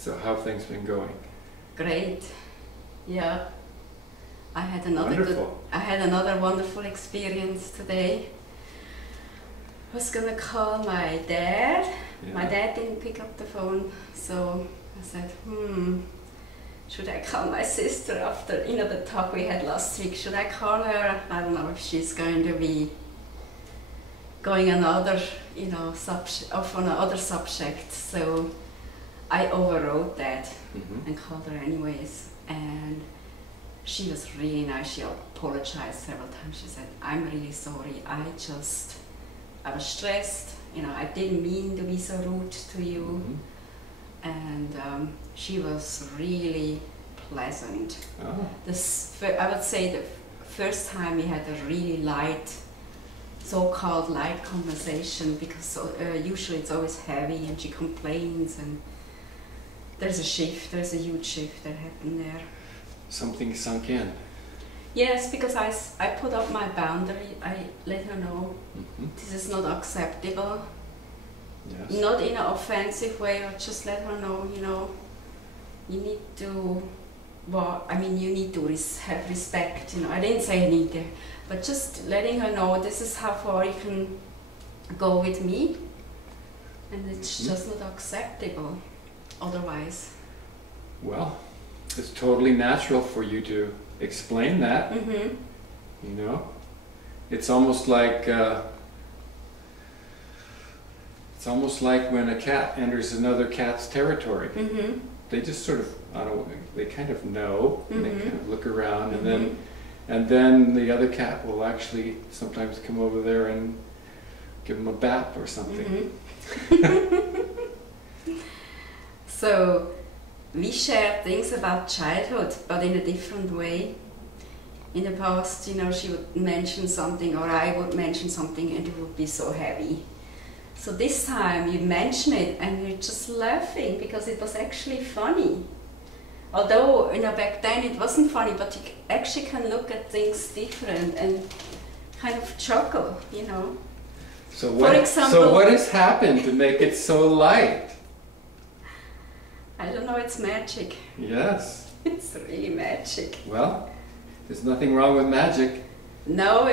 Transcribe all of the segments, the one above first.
So how have things been going? Great. Yeah. I had another Wonderful. I had another wonderful experience today. I was gonna call my dad. Yeah. My dad didn't pick up the phone, so I said, should I call my sister after, the talk we had last week? Should I call her? I don't know if she's going to be going another, off on another subject. So I overrode that and called her anyways. And she was really nice. She apologized several times. She said, I'm really sorry. I was stressed. I didn't mean to be so rude to you. And she was really pleasant. Oh. I would say the first time we had a really light, so-called light conversation, because usually it's always heavy and she complains, and there's a huge shift that happened there. Something sunk in. Yes, because I put up my boundary. I let her know this is not acceptable. Yes. Not in an offensive way, or just let her know, you need to, you need to have respect. I didn't say I need to, but just letting her know this is how far you can go with me, and it's just not acceptable otherwise. Well, it's totally natural for you to explain that. It's almost like when a cat enters another cat's territory. They just sort of, they kind of know, and they kind of look around, and then the other cat will actually sometimes come over there and give them a bap or something. So we share things about childhood, but in a different way. In the past, she would mention something, or I would mention something, and it would be so heavy. So this time you mention it and you're just laughing because it was actually funny. Although, back then it wasn't funny, but you actually can look at things different and kind of chuckle, So For example, so what has happened to make it so light? I don't know, it's magic. Yes. It's really magic. Well, there's nothing wrong with magic. No,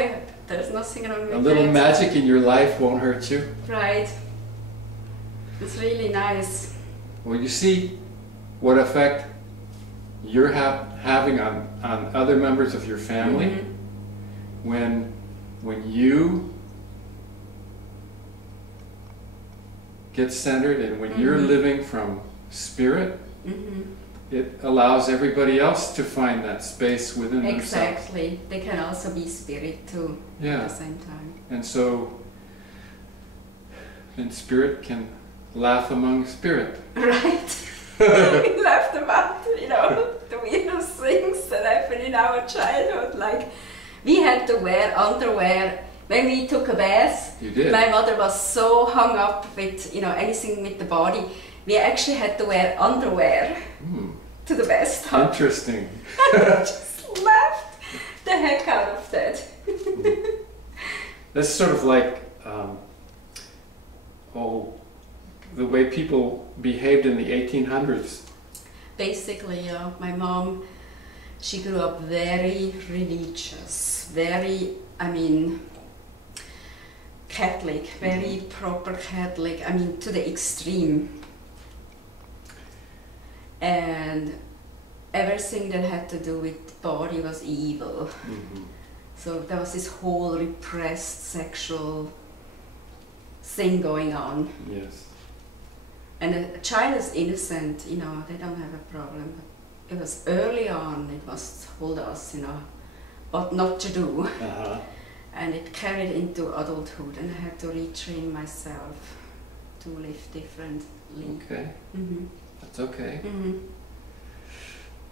there's nothing wrong with A little that. magic in your life won't hurt you. Right. It's really nice. Well, you see what effect you're having on other members of your family when you get centered, and when you're living from spirit, it allows everybody else to find that space within themselves. Exactly. They can also be spirit too at the same time. And so then spirit can laugh among spirit. Right. We laughed about, the weirdest things that happened in our childhood. Like, we had to wear underwear when we took a bath. You did. My mother was so hung up with, anything with the body. We actually had to wear underwear to the bathtub. Interesting. I just laughed the heck out of that. That's sort of like, the way people behaved in the 1800s. Basically, my mom, she grew up very religious, very, Catholic, very proper Catholic, to the extreme. And everything that had to do with the body was evil. So there was this whole repressed sexual thing going on. Yes. And a child is innocent, they don't have a problem. But it was early on, it was told us, what not to do. And it carried into adulthood, and I had to retrain myself to live differently. Okay. That's okay.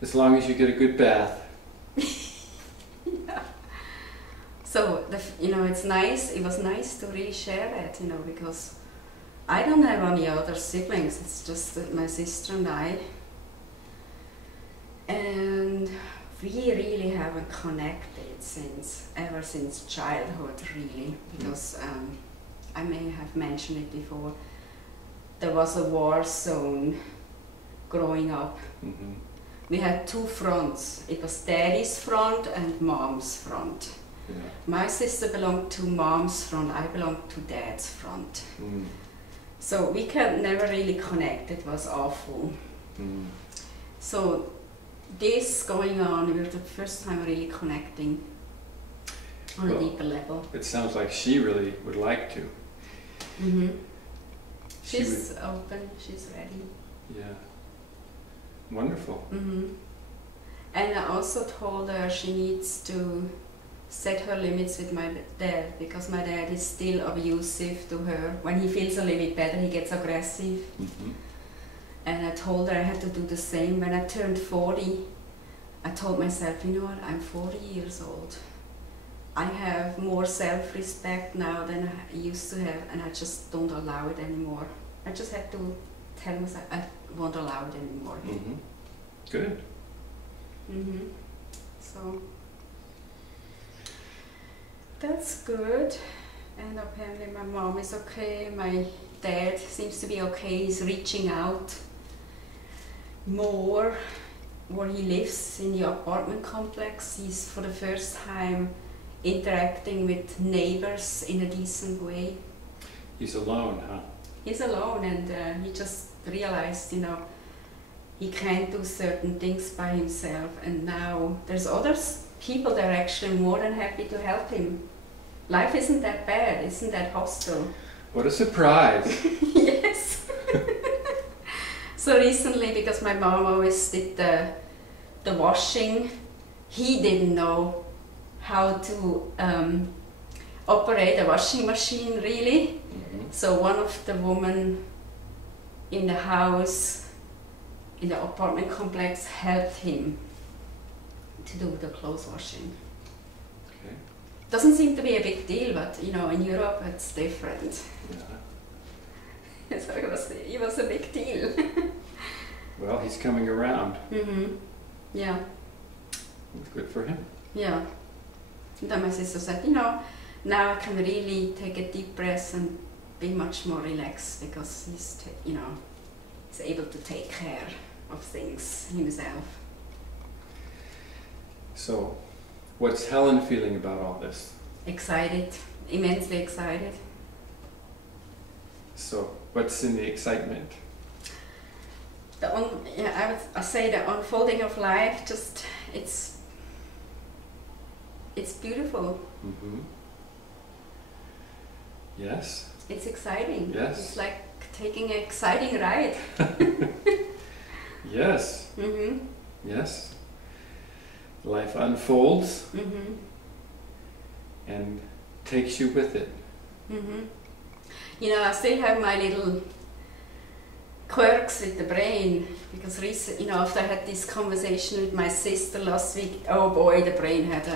As long as you get a good bath. Yeah. So, it's nice, it was nice to really share that, because I don't have any other siblings, it's just my sister and I. And we really haven't connected ever since childhood, really, because I may have mentioned it before. There was a war zone growing up. Mm-hmm. We had two fronts. It was daddy's front and mom's front. Yeah. My sister belonged to mom's front, I belonged to dad's front. Mm. So we could never really connect, it was awful. Mm. So this going on, we were the first time really connecting on a deeper level. It sounds like she really would like to. Mm-hmm. She's open, she's ready. Yeah. Wonderful. Mm-hmm. And I also told her she needs to set her limits with my dad, because my dad is still abusive to her. When he feels a little bit better, he gets aggressive. Mm-hmm. And I told her I had to do the same. When I turned 40, I told myself, you know what, I'm 40 years old. I have more self-respect now than I used to have, and I just don't allow it anymore. I just had to tell myself I won't allow it anymore. Mm-hmm. Good. Mm-hmm. So that's good. And apparently my mom is okay, my dad seems to be okay, he's reaching out more where he lives in the apartment complex. He's for the first time interacting with neighbors in a decent way. He's alone, huh? He's alone, and he just realized, you know, he can't do certain things by himself, and now there's others, people that are actually more than happy to help him. Life isn't that bad, isn't that hostile. What a surprise! Yes. So recently, because my mom always did the washing, he didn't know how to operate a washing machine really. Mm-hmm. So one of the women in the house, in the apartment complex, helped him to do the clothes washing. Okay. Doesn't seem to be a big deal, but you know, in Europe it's different. Yeah. So it was a big deal. Well, he's coming around. Mm-hmm. Yeah. It's good for him. Yeah. And then my sister said, you know, now I can really take a deep breath and be much more relaxed, because he's, you know, he's able to take care of things himself. So, what's Helen feeling about all this? Excited, immensely excited. So, what's in the excitement? I say the unfolding of life, just it's beautiful. Mm-hmm. Yes. It's exciting. Yes. It's like taking an exciting ride. Yes. Mm-hmm. Yes. Life unfolds Mm-hmm. and takes you with it. Mm-hmm. You know, I still have my little quirks with the brain, because you know, after I had this conversation with my sister last week, oh boy, the brain had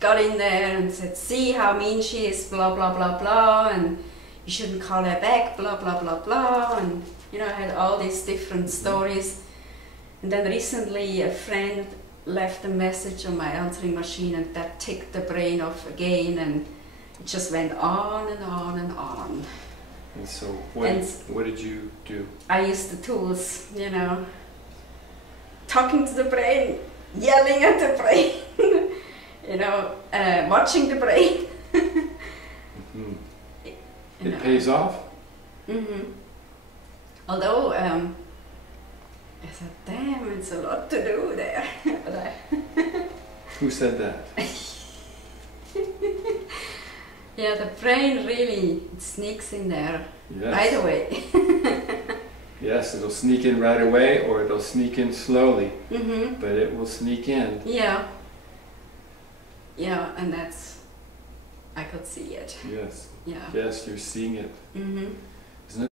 got in there and said, see how mean she is, blah blah blah blah, and you shouldn't call her back, blah blah blah blah, and you know, I had all these different stories. And then recently a friend left a message on my answering machine, and that ticked the brain off again, and it just went on and on and on. And so, what did you do? I used the tools, you know, talking to the brain, yelling at the brain, you know, watching the brain. Mm-hmm. It pays off? Mm-hmm. Although, I said, damn, it's a lot to do there. But Who said that? yeah, the brain really sneaks in there right away. Yes, it'll sneak in right away, or it'll sneak in slowly, Mm-hmm. but it will sneak in. Yeah. Yeah, and that's, I could see it. Yes. Yeah. Yes, you're seeing it. Mm-hmm. Isn't it